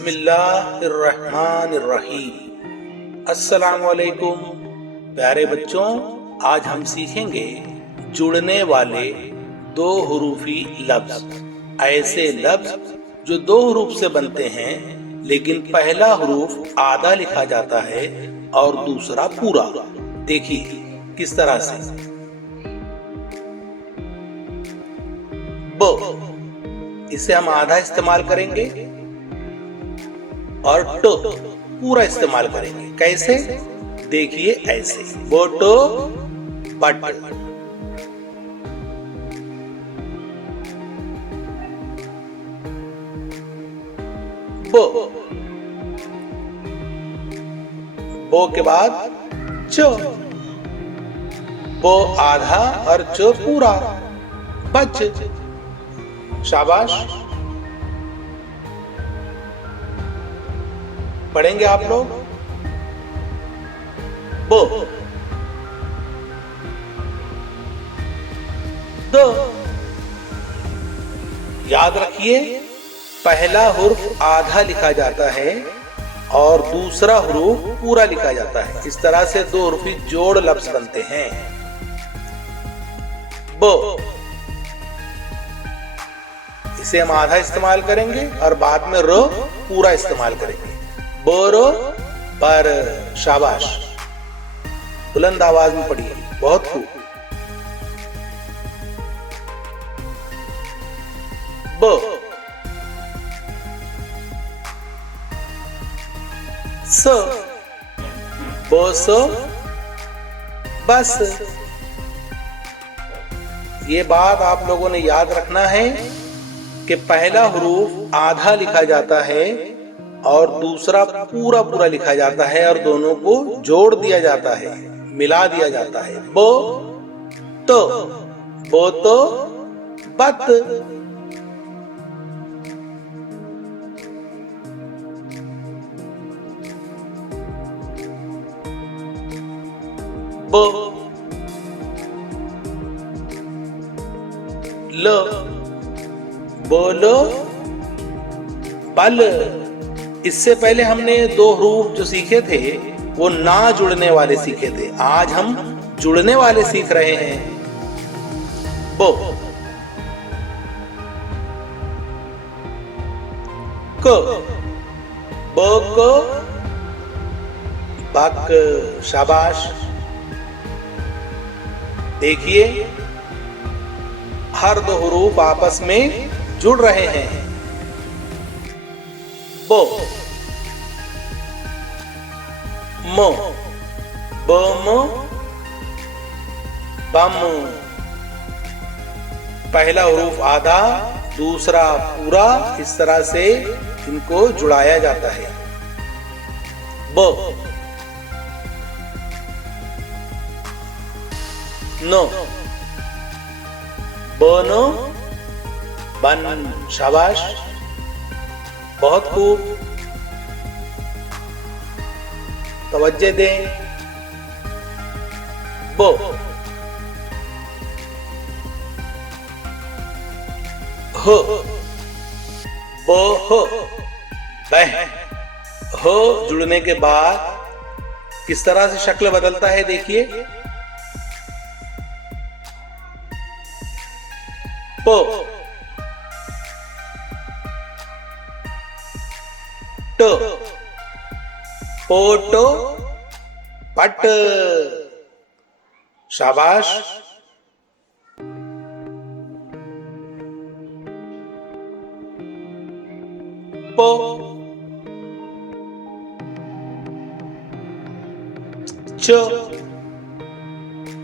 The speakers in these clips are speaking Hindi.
बिस्मिल्लाहिर्रहमानिर्रहीम। अस्सलामुअलैकुम प्यारे बच्चों, आज हम सीखेंगे जुड़ने वाले दो हुरूफी लफ्ज। ऐसे लफ्ज जो दो हुरूफ से बनते हैं लेकिन पहला हुरूफ आधा लिखा जाता है और दूसरा पूरा। देखिए किस तरह से। ब, इसे हम आधा इस्तेमाल करेंगे और ट पूरा इस्तेमाल करेंगे। कैसे? देखिए ऐसे, बोटो बट। बो के बाद च, बो आधा और च पूरा, बच। शाबाश, पढ़ेंगे आप लोग। बो, दो। याद रखिए, पहला हुर्फ आधा लिखा जाता है और दूसरा हुरूफ पूरा लिखा जाता है। इस तरह से दो हुरूफी जोड़ लफ्ज बनते हैं। बो, इसे हम आधा इस्तेमाल करेंगे और बाद में रो पूरा इस्तेमाल करेंगे। बोरो पर। शाबाश, बुलंद आवाज में पढ़िए, बहुत खूब। ब, स, बोस, बस। ये बात आप लोगों ने याद रखना है कि पहला हुरूफ आधा लिखा जाता है और दूसरा पूरा पूरा लिखा जाता है और दोनों को जोड़ दिया जाता है, मिला दिया जाता है। बो तो, बो तो बत। बो, लो, बोलो, पल। इससे पहले हमने दो हुरूफ जो सीखे थे वो ना जुड़ने वाले सीखे थे। आज हम जुड़ने वाले सीख रहे हैं। बो, को, बो को बक। शाबाश, देखिए हर दो हुरूफ आपस में जुड़ रहे हैं। बो, मो, बम, बम। पहला हुरूफ आधा, दूसरा पूरा, इस तरह से इनको जुड़ाया जाता है। बो, नो, बोनो, बन। शाबाश, बहुत खूब, तवज्जो दें। बो, हो, बो हो, बह। हो जुड़ने के बाद किस तरह से शक्ल बदलता है, देखिए। पो, टो, पोटो पट। शाबाश, पो, चो,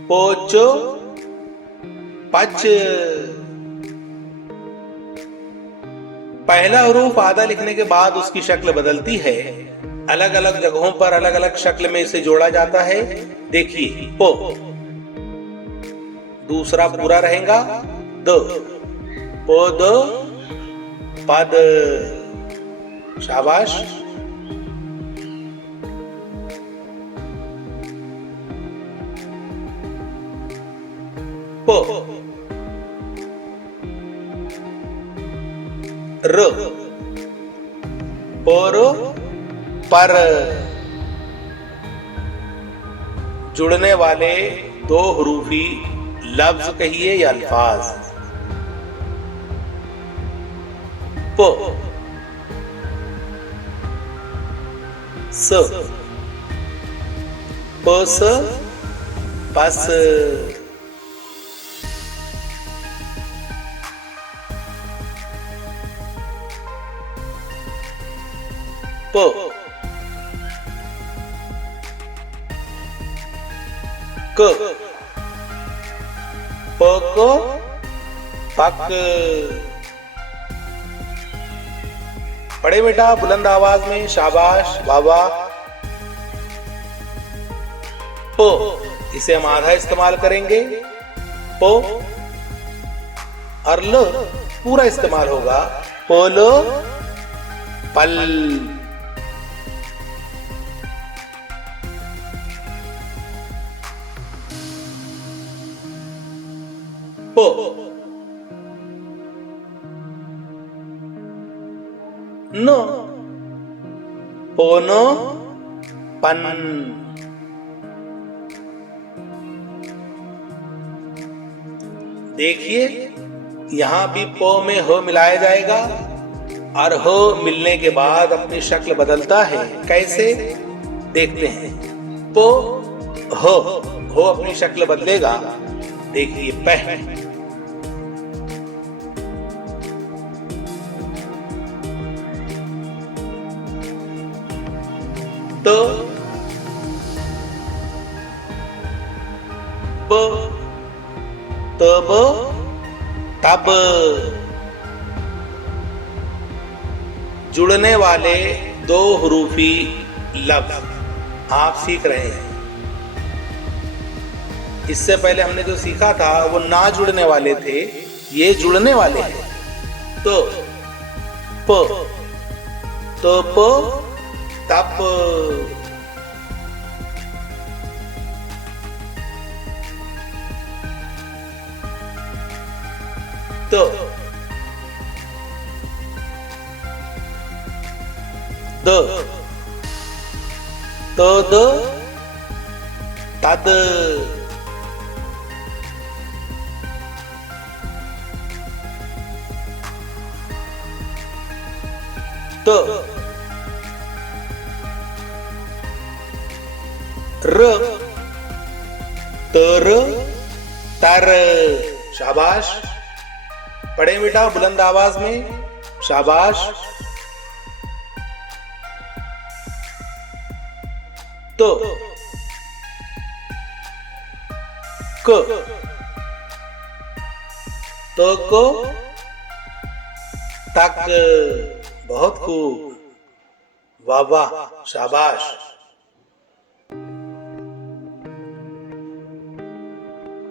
पोचो पच। पहला हुरूफ आधा लिखने के बाद उसकी शक्ल बदलती है। अलग अलग जगहों पर अलग अलग शक्ल में इसे जोड़ा जाता है। देखिए, पो, दूसरा पूरा रहेगा। दो, पो दो पद। शाबाश, पो, र, पर पर, जुड़ने वाले दो हरूफी लफ्ज कहिए या अल्फाज। प स, पस पस, प क, पक पक। पढ़े बेटा बुलंद आवाज में, शाबाश बाबा। प, इसे हम आधा इस्तेमाल करेंगे, प और ल पूरा इस्तेमाल होगा, पल पल। प, न, पोन पन। देखिए यहां भी प में ह मिलाया जाएगा और ह मिलने के बाद अपनी शक्ल बदलता है। कैसे देखते हैं। प ह अपनी शक्ल बदलेगा। देखिए पह, त, ब, तब तब। जुड़ने वाले दो हरूफी लफ्ज आप सीख रहे हैं। इससे पहले हमने जो सीखा था वो ना जुड़ने वाले थे, ये जुड़ने वाले हैं। तो प, तप तप। तो द, तद तद। त, र, तर तर। शाबाश। पढ़े बेटा बुलंद आवाज में, शाबाश। तो क, तो को तक। बहुत खूब, वाह वाह, शाबाश।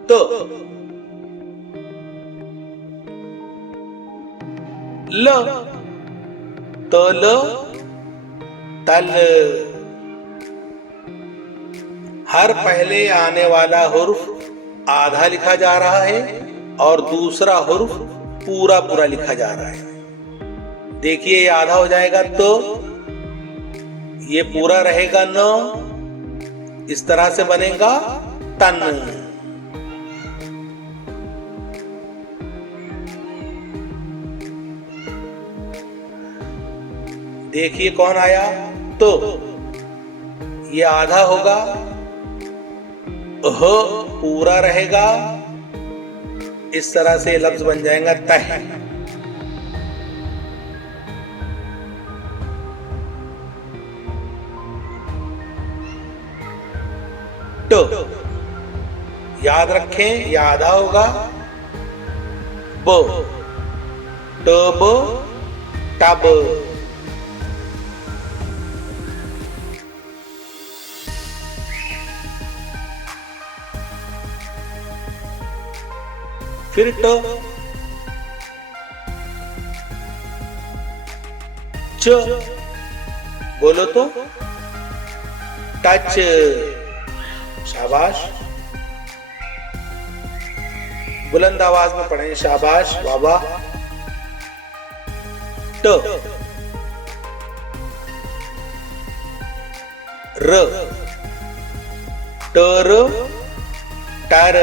तो ल, तल तल। हर पहले आने वाला हुर्फ आधा लिखा जा रहा है और दूसरा हुर्फ पूरा पूरा लिखा जा रहा है। देखिए ये आधा हो जाएगा तो, ये पूरा रहेगा न, इस तरह से बनेगा तन। देखिए कौन आया, तो ये आधा होगा, ह पूरा रहेगा, इस तरह से लफ्ज बन जाएगा तह। तो याद रखें, यह आधा होगा, ब, टब टब। फिर ट, च, बोलो तो टच। शाबाश। बुलंद आवाज में पढ़ें, शाबाश बाबा। ट, र, टर, टर,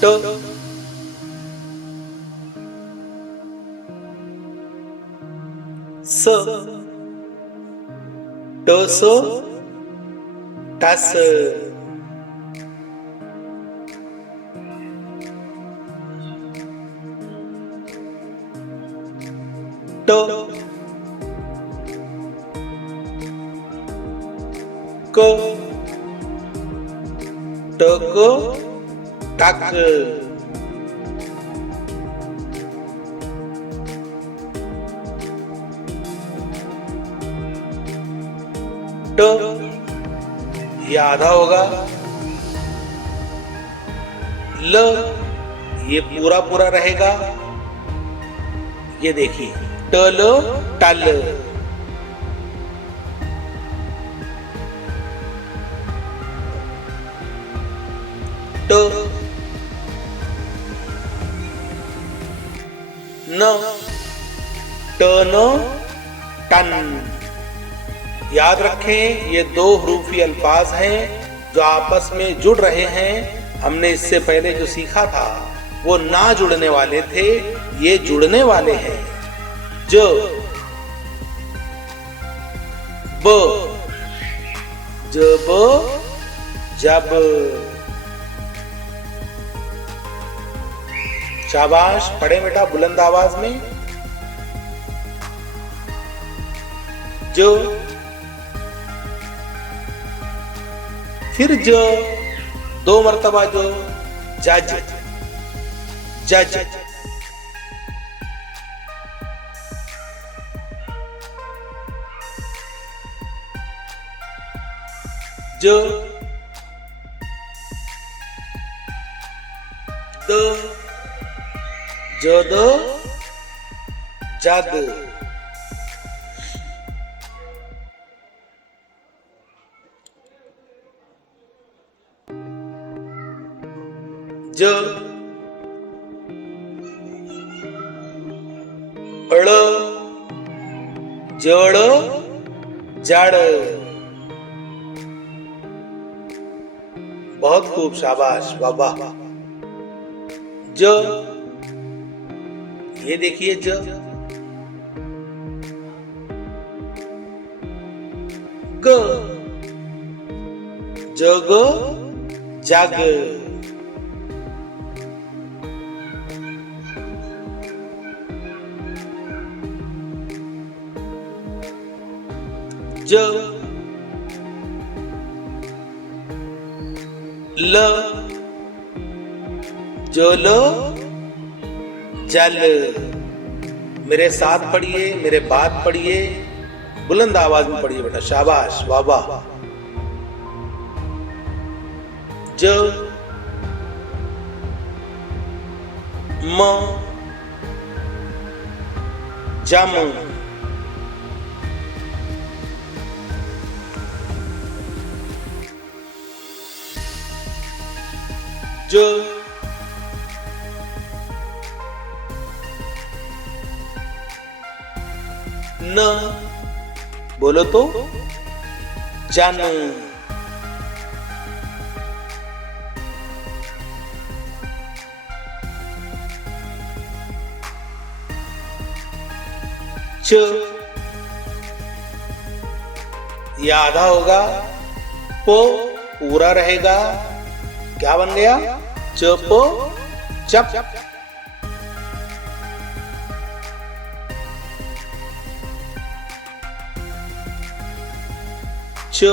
ट, स, टस, टस, ट, क, टक, टक, ट, ये आधा होगा। ल, ये पूरा पूरा रहेगा। ये देखिए, टल, टल, ट, न, टन, टन। याद रखें, ये दो हरूफी अल्फाज हैं जो आपस में जुड़ रहे हैं। हमने इससे पहले जो सीखा था वो ना जुड़ने वाले थे, ये जुड़ने वाले हैं। ज, ब, जब, जब। शाबाश, पढ़े बेटा बुलंद आवाज में। जो, फिर जो, दो मर्तबा जो, जज, जज, जो, द, जद, जद। ज, अड़, जड़, जड़। बहुत खूब, शाबाश, वाह। ज, ये देखिए ज, ग, जग, जग। ज, ल, जल, जल। मेरे साथ पढ़िए, मेरे बाद पढ़िए, बुलंद आवाज में पढ़िए बेटा, शाबाश, वाह। ज, म, जम। ज, न, बोलो तो, जन। च, ये आधा होगा। प, पूरा रहेगा। क्या बन गया? चप, चप। च,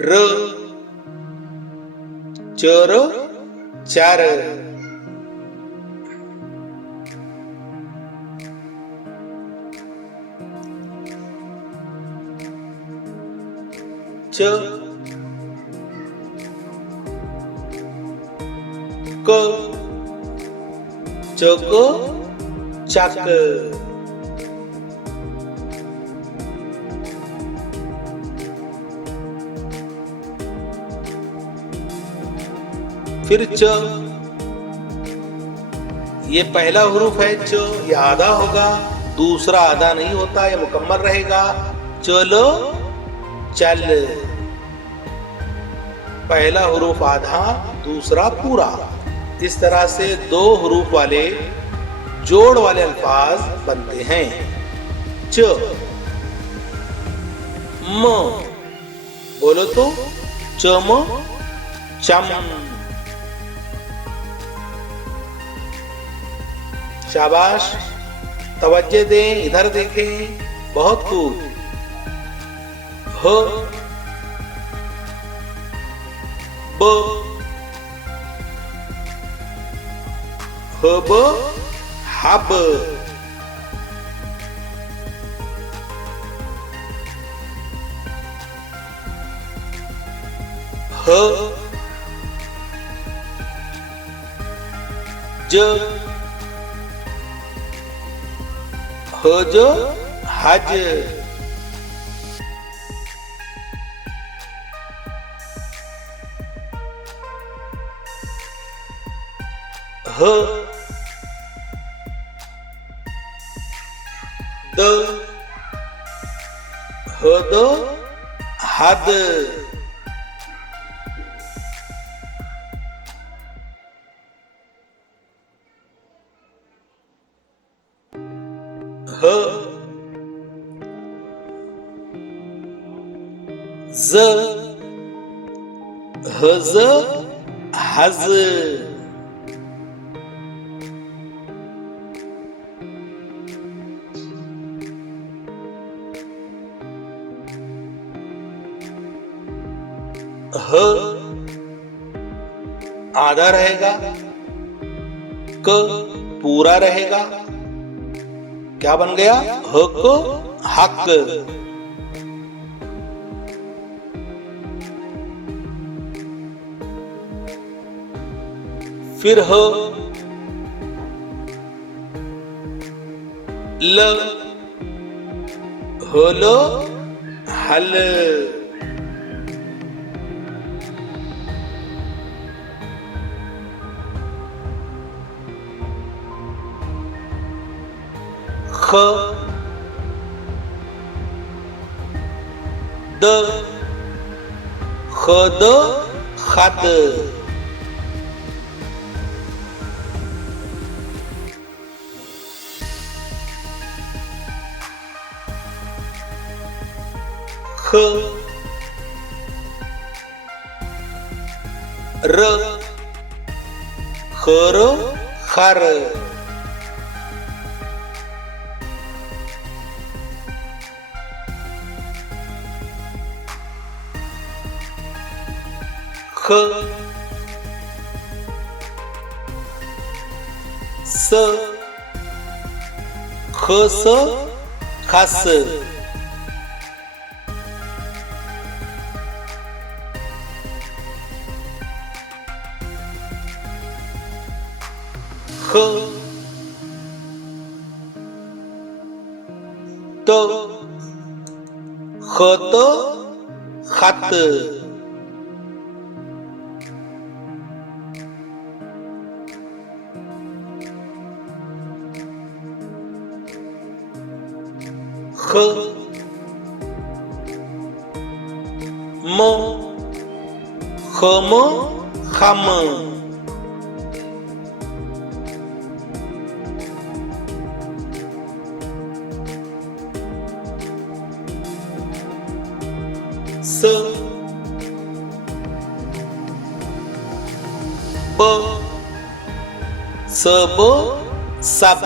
र, चर, चार। च, क, चक, चक। फिर च, ये पहला हुरूफ है च, ये आधा होगा, दूसरा आधा नहीं होता, ये मुकम्मल रहेगा। चलो चल, पहला हुरूफ आधा, दूसरा पूरा। इस तरह से दो हुरूफ वाले जोड़ वाले अल्फाज बनते हैं। च, म, बोलो तो चम, चम। शाबाश, तवज्जो दें, इधर देखें, बहुत खूब। ह, ब, हब, हब। ह, ज, हज, हज। ह, द, हद, हद। ह, ज, हज, हज। ह, आधा रहेगा, क पूरा रहेगा। क्या बन गया? हक, हक। फिर ह, ल, हल, हल। ख, द, खद, खद। ख, र, खर, खर। ख, स, खस, खस। ख, त, खत, खत। ख, म, खम, खम। स, ब, सब, सब।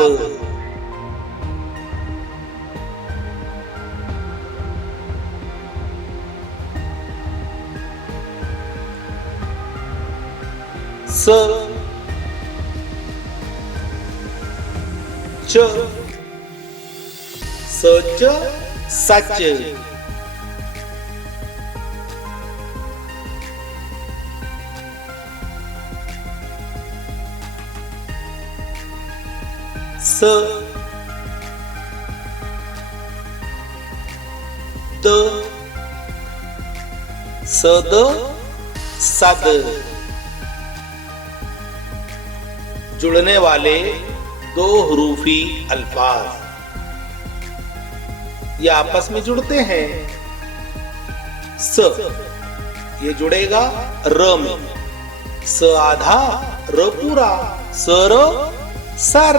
स, च, सच, सच। स, द, सद, सद। जुड़ने वाले दो हरूफी अल्फाज। ये आपस में जुड़ते हैं। स ये जुड़ेगा र में, स आधा र पूरा, सर सर।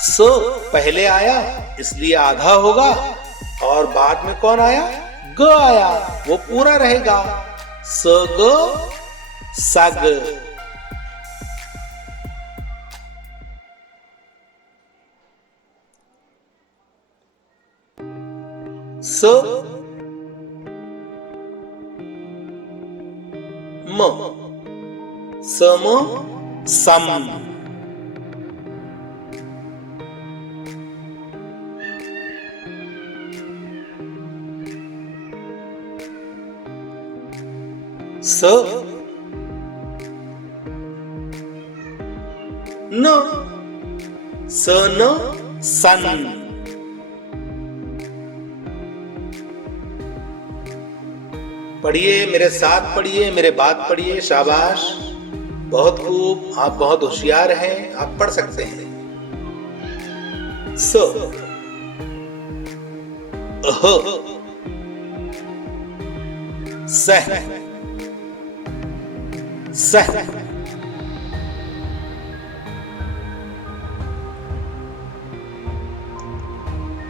स पहले आया इसलिए आधा होगा, और बाद में कौन आया? ग आया, वो पूरा रहेगा। स ग सग। स म सम सम। स न स न सन। पढ़िए मेरे साथ, पढ़िए मेरे बात पढ़िए। शाबाश, बहुत खूब, आप बहुत होशियार हैं, आप पढ़ सकते हैं। स अह सह सह।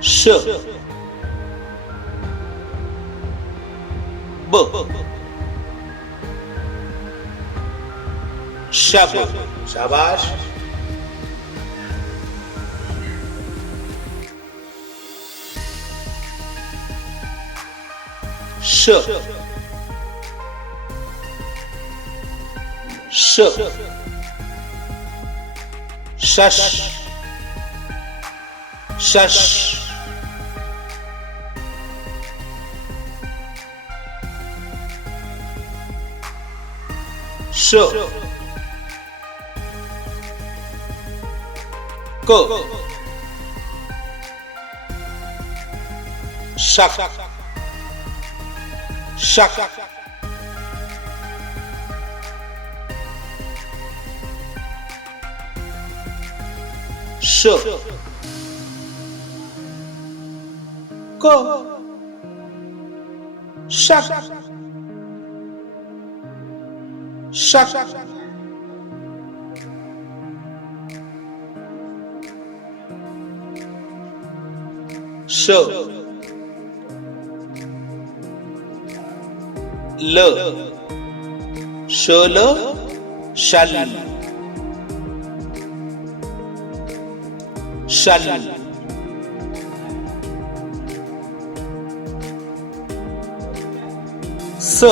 श ब शब। शाबाश। श श शश शश। श क शक शक। श क शक शक। श ल शल शल शल। स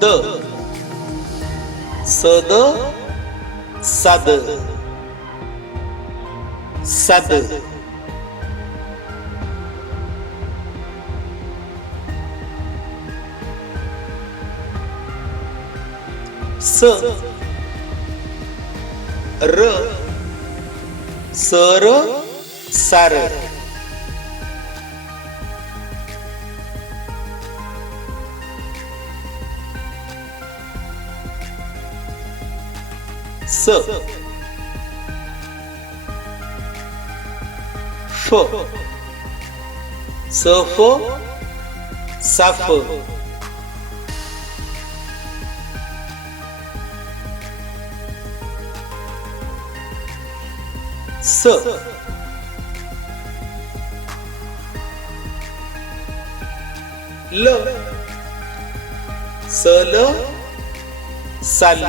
द सद सद सद। स र सर सर। स फ सफ सफ। स ल सल सल।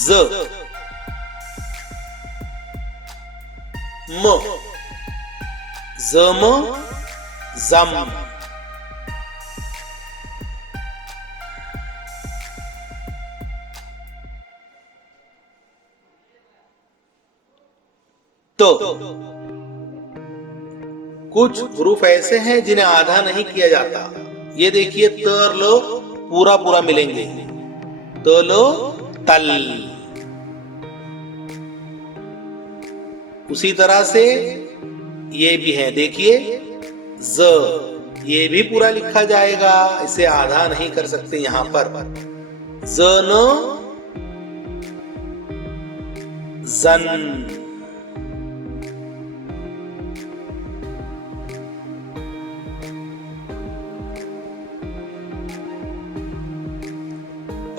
ज म जम जम। तो कुछ ह्रूफ ऐसे हैं जिन्हें आधा नहीं किया जाता, ये देखिए त और लो पूरा पूरा मिलेंगे, तो लो तल। उसी तरह से ये भी है, देखिए ज, ये भी पूरा लिखा जाएगा, इसे आधा नहीं कर सकते यहां पर। जन जन।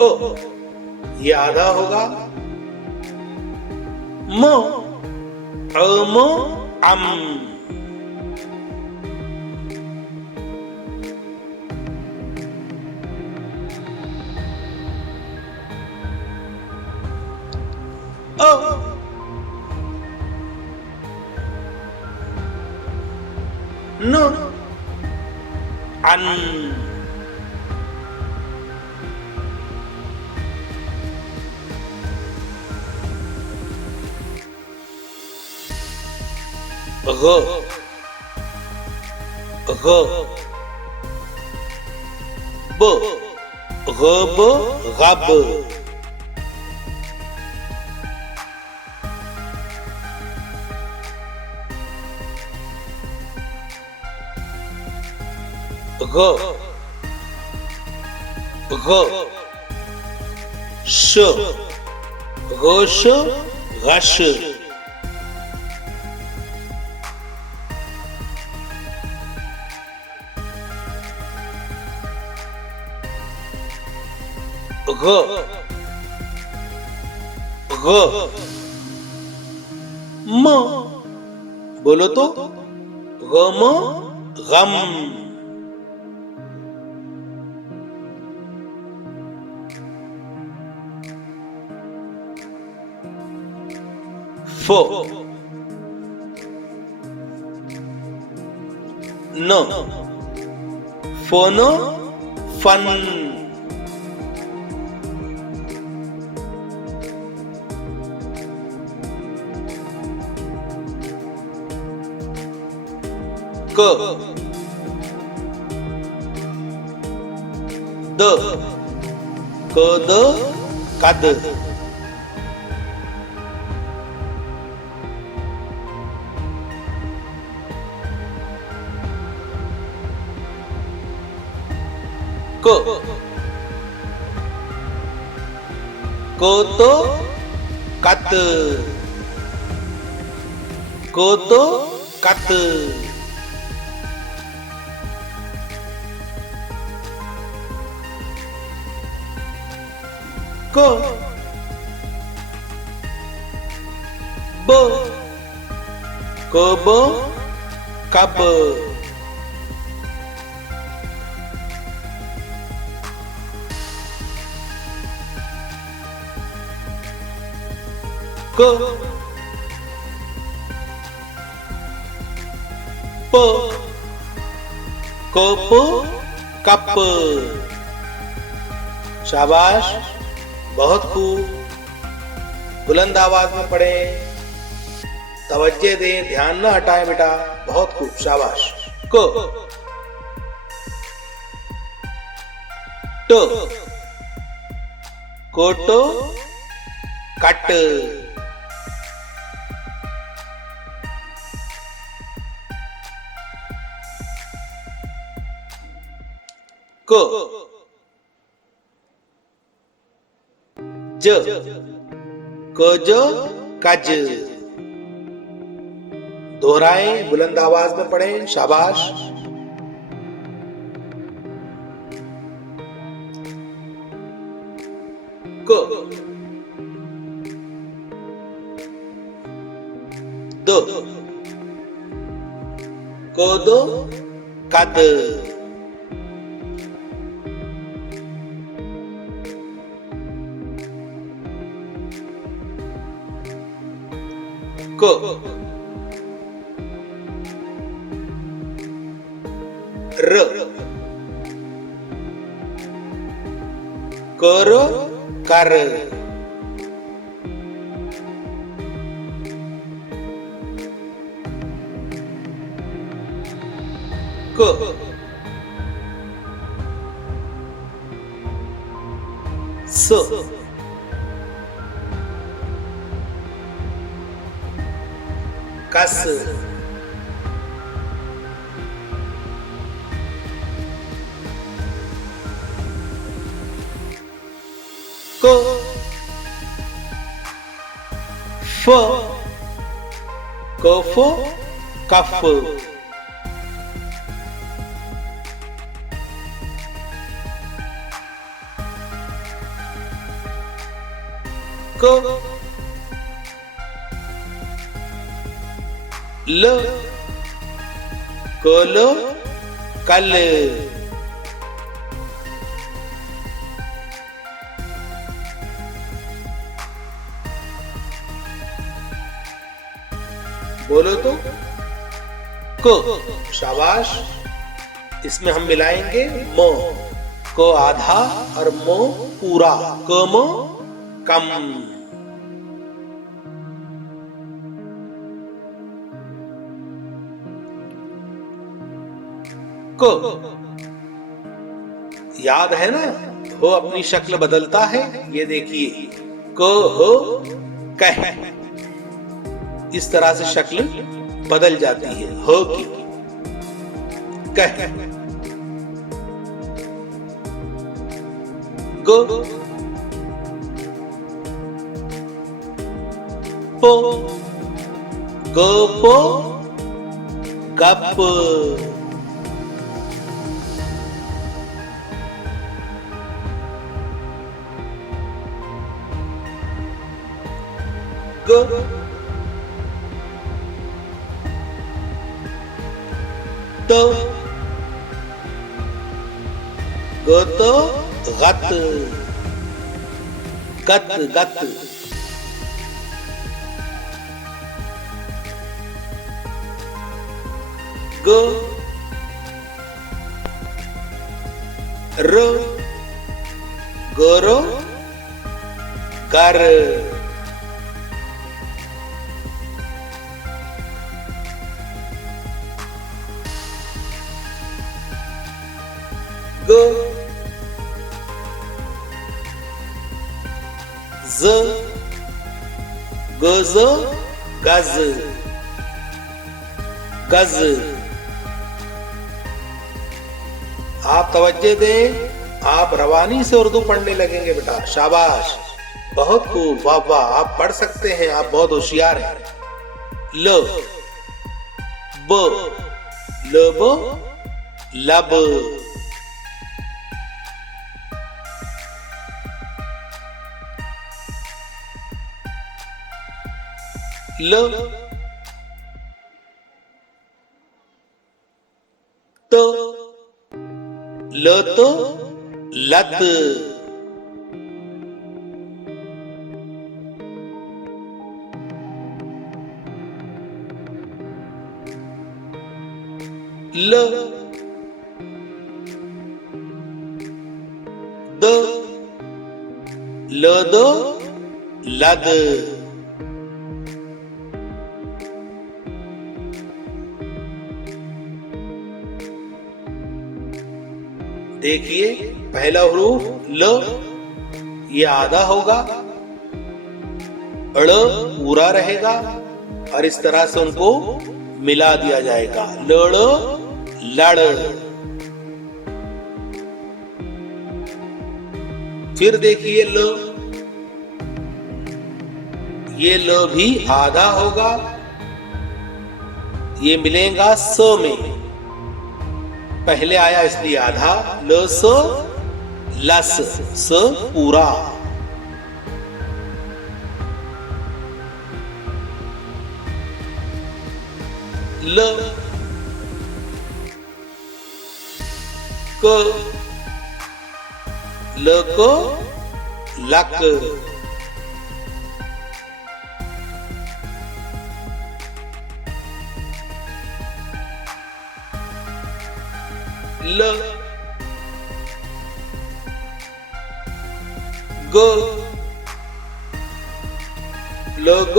ओ, ये आधा होगा। म अम अम। ओ न अन। ग ग ब गब गब। ग ग श गश घश। ग ग म, बोलो तो गम गम। फ न फन फन। क द कद कद। क तो कत, को तो कत। क ब कब कब। क प कप कप। शाबाश, बहुत खूब। बुलंद आवाज में पढ़े, तवज्जो दें, ध्यान न हटाएं बेटा। बहुत खूब, शाबाश। क ट कोट कट। क ज कज कज। दोहराएं, बुलंद आवाज में पढ़ें, शाबाश। क द कद कद। क र कर कर। क स, कस, को, फ, कफ, कफ, क, ल, कल, कल, बोलो तो क, शाबाश। इसमें हम मिलाएंगे म, क आधा और म पूरा, कम, कम। क, याद है ना, हो अपनी शक्ल बदलता है। ये देखिए, क हो कह, इस तरह से शक्ल बदल जाती है हो की कह। ग, पो, गप, गप, ग, तो, गत, गत, गत, गत, ग, र, गर, गर, ग, ज, गज, गज, गज। आप तवज्जो दें, आप रवानी से उर्दू पढ़ने लगेंगे बेटा। शाबाश, बहुत खूब, वाह वाह, आप पढ़ सकते हैं, आप बहुत होशियार हैं। ल, ब, लब, लब, ल, तो, लत, लत, ल, द, लद, लद, देखिए पहला हरूफ ल, ये आधा होगा, अड़ पूरा रहेगा और इस तरह से उनको मिला दिया जाएगा। लड़, लड़। फिर देखिए ल, ये ल भी आधा होगा, ये मिलेगा स में, पहले आया इसलिए आधा। ल, स, लस, स पूरा। ल, क, लक, लक, ल, ग, लग,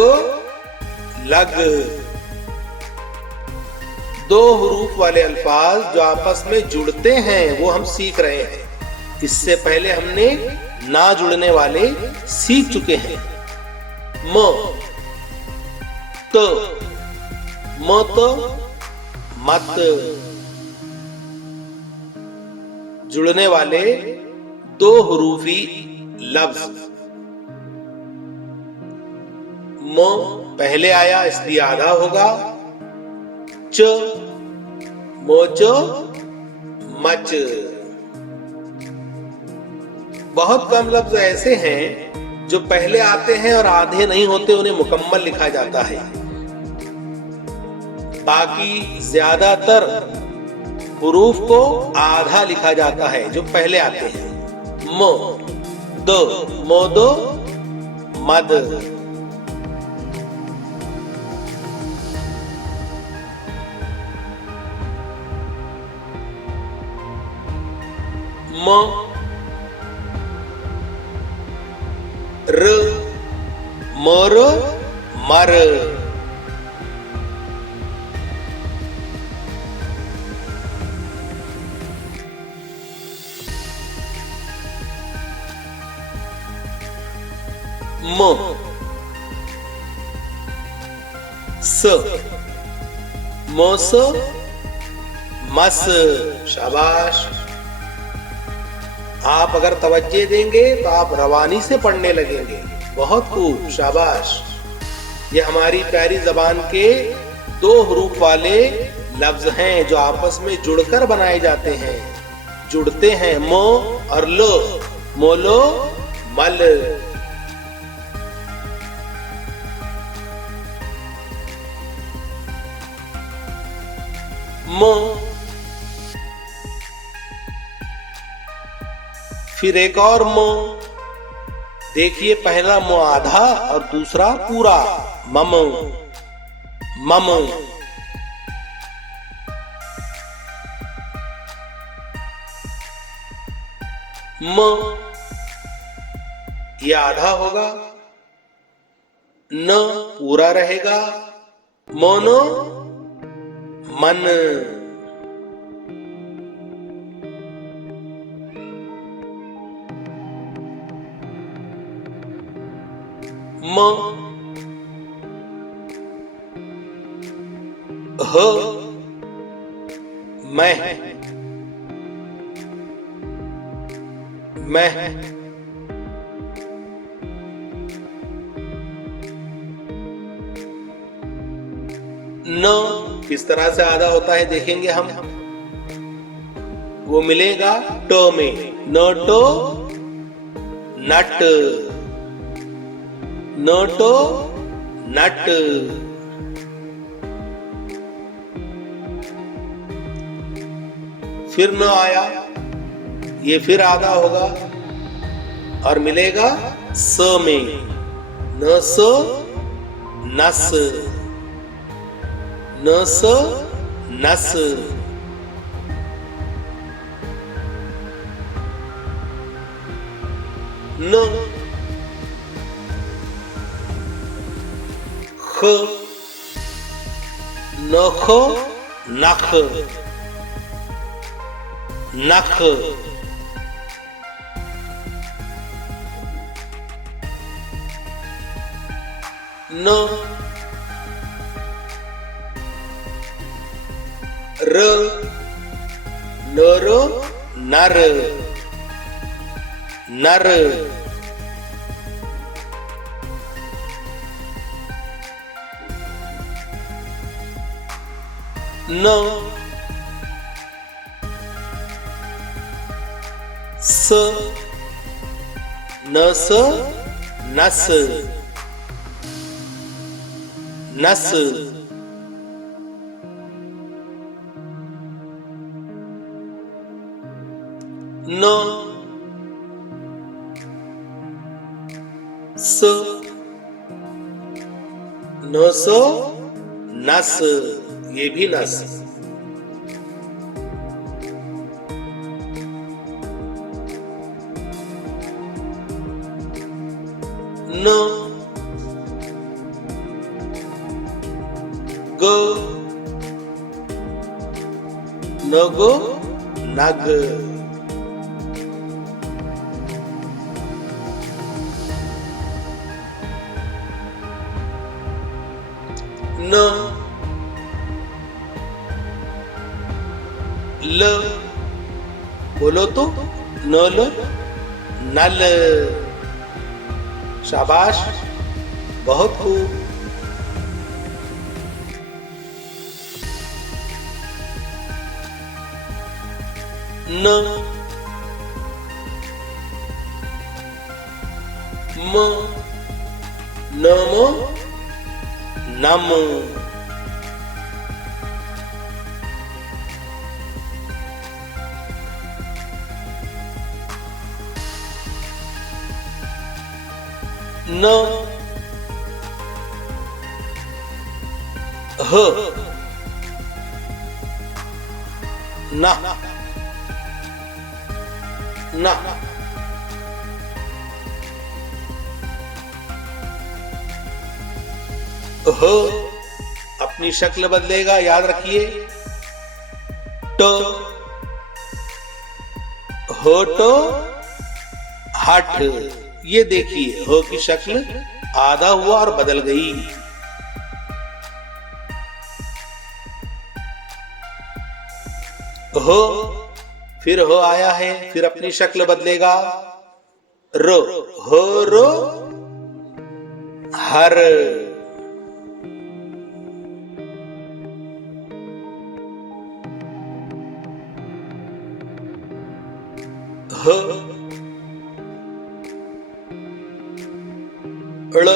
लग। दो हरूफ वाले अल्फाज जो आपस में जुड़ते हैं वो हम सीख रहे हैं। इससे पहले हमने ना जुड़ने वाले सीख चुके हैं। म त मत, जुड़ने वाले दो हुरूफी लफ्ज। म पहले आया इसलिए आधा होगा। च मोच मच। बहुत कम लफ्ज ऐसे हैं जो पहले आते हैं और आधे नहीं होते, उन्हें मुकम्मल लिखा जाता है। बाकी ज्यादातर हुरूफ को आधा लिखा जाता है जो पहले आते हैं। म दो मोदो मद। म र मोर मर। म स मोस मस। शाबाश। आप अगर तवज्जे देंगे तो आप रवानी से पढ़ने लगेंगे। बहुत खूब, शाबाश। ये हमारी प्यारी जबान के दो हरूफ वाले लफ्ज हैं जो आपस में जुड़कर बनाए जाते हैं, जुड़ते हैं। मो और लो, मोलो मल। मो, फिर एक और मो। देखिए, पहला मो आधा और दूसरा पूरा। मम मम। म ये आधा होगा, न पूरा रहेगा। मोनो मन। म ह मैं न किस तरह से आधा होता है देखेंगे हम। वो मिलेगा ट में। न टो नट, न टो नट। फिर न आया, ये फिर आधा होगा और मिलेगा स में। न स नस, न स नस। न ख, नख नख नख। न र, नर नर नर। न स, नस नस नस। न स, नस नस, ये भी नस। न ग, नग नग। न ल, बोलो तो न ल, नल। शाबाश, बहुत खूब। न म, नम, नम। न ह, ना ना। ह अपनी शक्ल बदलेगा, याद रखिए। ट, होटो, हठ। ये देखिए हो की शक्ल आधा हुआ और बदल गई। हो, फिर हो आया है, फिर अपनी शक्ल बदलेगा। रो, हो रो, हर। ह, ळ,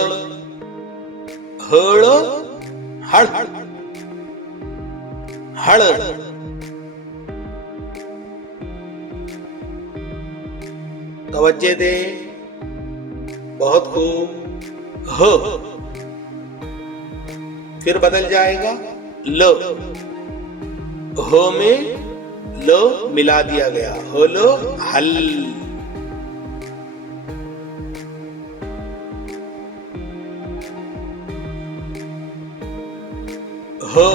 हळ, हळ, हळ। तवज्जे दे, बहुत खूब। हो, फिर बदल जाएगा। लो, हो में लो मिला दिया गया, हो लो हल। हो,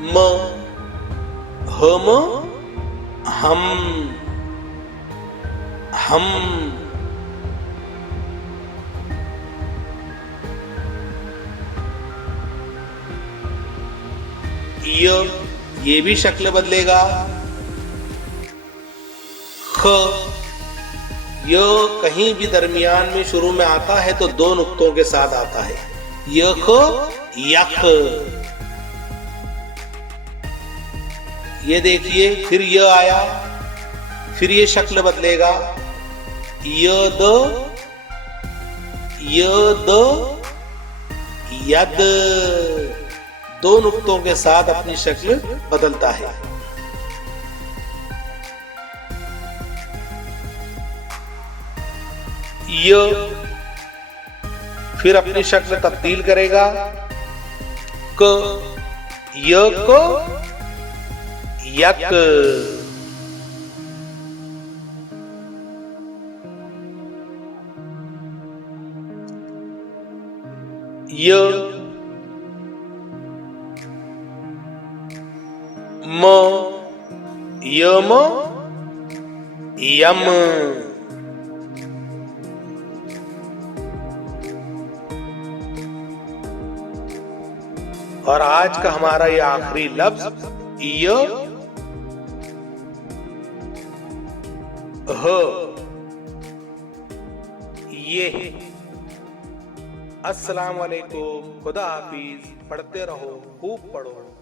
म, हम, हम, हम। ये भी शक्ल बदलेगा। ख, य कहीं भी दरमियान में शुरू में आता है तो दो नुक्तों के साथ आता है। यख, यख। ये देखिए फिर य आया, फिर ये शक्ल बदलेगा। यद, यद, यद। दो नुक्तों के साथ अपनी शक्ल बदलता है। य, फिर अपनी शक्ल तब्दील करेगा। क, य को यक। य, म, यम, यम। और आज का हमारा ये आखिरी लफ्ज य, ह, ये। अस्सलाम वालेकुम, खुदा हाफिज। पढ़ते रहो, खूब पढ़ो।